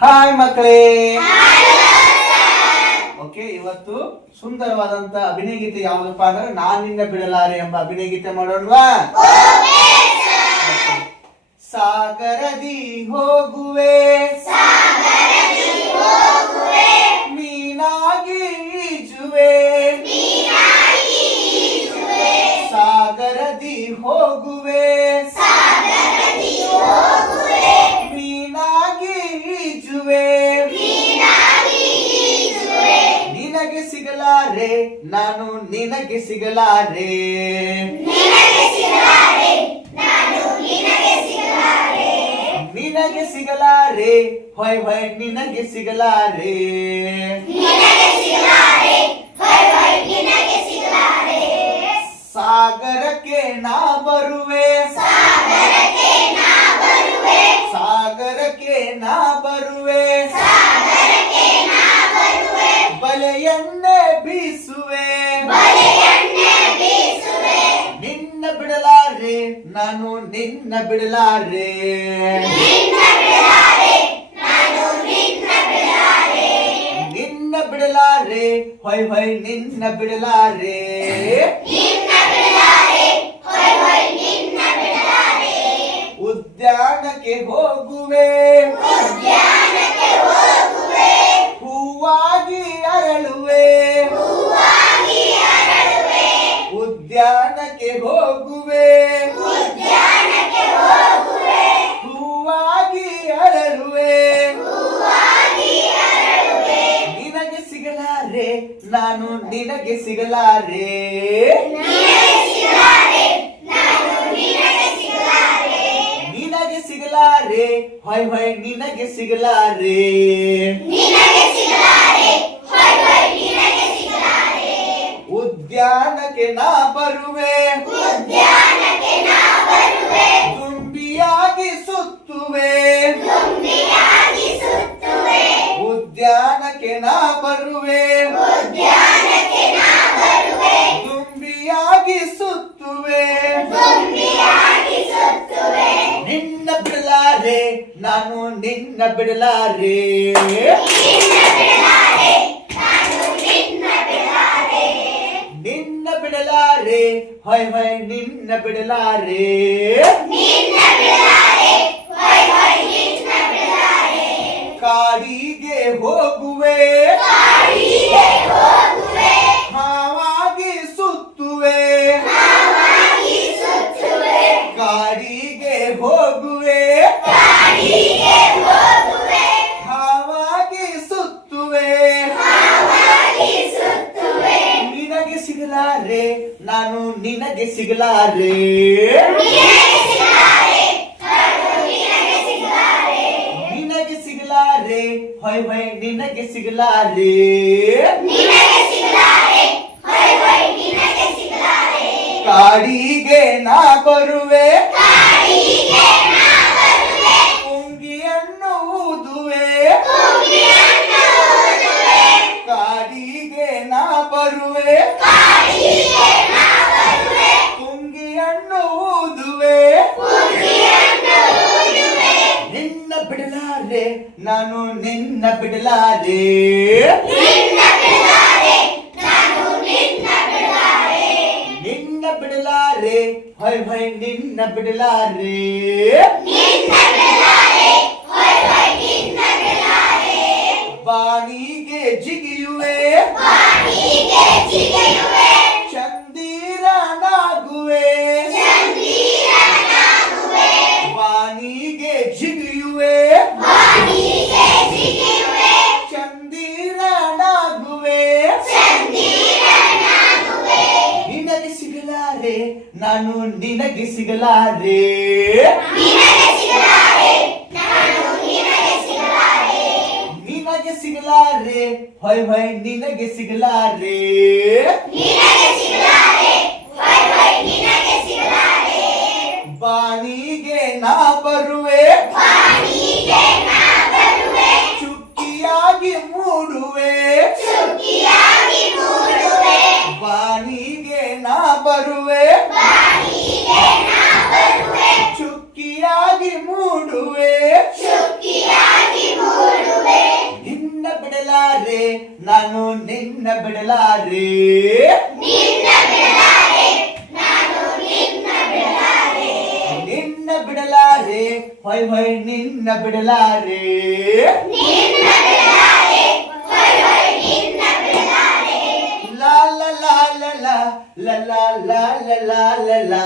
Hi ಮಕ್ಕಳೇ. Okay, ಇವತ್ತು ಸುಂದರವಾದಂತ ಅಭಿನಯ ಗೀತೆ ಯಾವ್ದಪ್ಪ ಅಂದ್ರೆ ನಾನಿನ್ನ ಬಿಡಲಾರೆ ಎಂಬ ಅಭಿನಯ ಗೀತೆ ಮಾಡೋಣವಾ? ಸಾಗರದಿ ಹೋಗುವೆ ಮೀನಾಗಿ ಈಜುವೆ, ಸಾಗರದಿ ಹೋಗುವೆ ಮೀನಾಗಿ ಈಜುವೆ, ನಿನಗೆ ಸಿಗಲಾರೆ ನಾನು ನಿನಗೆ ಸಿಗಲಾರೆ, ನಿನಗೆ ಸಿಗಲಾರೆ ಹೊಯ್ ಹೊಯ್ ನಿನಗೆ ಸಿಗಲಾರೆ, ಸಾಗರಕ್ಕೆ ನಾ ಬರುವೆ, ಸಾಗರಕ್ಕೆ ನಾ ಬರುವೆ, ಬಲೆಯನ್ನೇ ಬೀಸುವೆ, ನಿನ್ನ ಬಿಡಲಾರೆ ನಾನು ನಿನ್ನ ಬಿಡಲಾರೆ, ನಿನ್ನ ಬಿಡಲಾರೆ ಹೊಯ್ ಹೊಯ್ ನಿನ್ನ ಬಿಡಲಾರೆ, ಉದ್ಯಾನಕ್ಕೆ ಹೋಗುವೆ ಹೂವಾಗಿ ಅರಳುವೆ, ಉದ್ಯಾನಕ್ಕೆ ಹೋಗುವೆ ಹೂವಾಗಿ ಅರಳುವೆ, ನಿನಗೆ ಸಿಗಲಾರೆ ನಾನು ನಿನಗೆ ಸಿಗಲಾರೆ, ನಿನಗೆ ಸಿಗಲಾರೆ ಹೊಯ್ ಹೊಯ್ ನಿನಗೆ ಸಿಗಲಾರೆ, ಉದ್ಯಾನಕ್ಕೆ ನಾ ಬರುವೆ ತುಂಬಿಯಾಗಿ ಸುತ್ತುವೆ, ಉದ್ಯಾನಕ್ಕೆ ನಾ ಬರುವೆ ತುಂಬಿಯಾಗಿ ಸುತ್ತುವೆ, ನಿನ್ನ ಬಿಡಲಾರೆ ನಾನು ನಿನ್ನ ಬಿಡಲಾರೆ, ನಿನ್ನ ಬಿಡಲಾರೆ ಹೊಯ್ ಹೊಯ್ ನಿನ್ನ ಬಿಡಲಾರೆ, ಕಾಡಿಗೆ ಹೋಗುವೆ ಹಾವಾಗಿ ಸುತ್ತುವೆ, ಕಾಡಿಗೆ ಹೋಗುವೆ ಹಾವಾಗಿ ಸುತ್ತುವೆ, ನಿನಗೆ ಸಿಗಲಾರೆ ನಾನು ನಿನಗೆ ಸಿಗಲಾರೆ, ನಿನಗೆ ಸಿಗಲಾರೆ ಹೊಯ್ ಹೊಯ್ ನಿನಗೆ ಸಿಗಲಾರೆ, ಕಾಡಿಗೆ ನಾ ಬರುವೆ ಪುಂಗಿಯನ್ನು ಊದುವೆ, ಕಾಡಿಗೆ ನಾ ಬರುವೆ ಪುಂಗಿಯನ್ನು ಊದುವೆ, ನಿನ್ನ ಬಿಡಲಾರೆ ನಾನು ನಿನ್ನ ಬಿಡಲಾರೆ, ನಿನ್ನ ಬಿಡಲಾರೆ ಹೊಯ್ ಹೊಯ್ ನಿನ್ನ ಬಿಡಲಾರೆ, ಬಾನಿಗೆ ಜಿಗಿಯುವೆ ಚಂದಿರನಾಗುವೆ, ಬಾನಿಗೆ ಜಿಗಿಯುವೆ ಚಂದಿರನಾಗುವೆ, ನಿನಗೆ ಸಿಗಲಾರೆ ನಾನು ನಿನಗೆ ಸಿಗಲಾರೆ, ನಿನಗೆ ಸಿಗಲಾರೆ ಹೊಯ್ ಹೊಯ್ ನಿನಗೆ ಸಿಗಲಾರೆ, ಬಾನಿಗೆ ನಾ ಬರುವೆ ಚುಕ್ಕಿಯಾಗಿ ಮೂಡುವೆ, ಬಾನಿಗೆ ನಾ ಬರುವೆ ಚುಕ್ಕಿಯಾಗಿ ಮೂಡುವೆ, ನಾನು ನಿನ್ನ ಬಿಡಲಾರೆ ನಿನ್ನ ಬಿಡಲಾರೆ ಹೊಯ್ ಹೊಯ್ ನಿನ್ನ ಬಿಡಲಾರೆ ಲಾ ಲಾ ಲಾ ಲಾ ಲಾ ಲಾ ಲಾ ಲಾ ಲಾ ಲಾ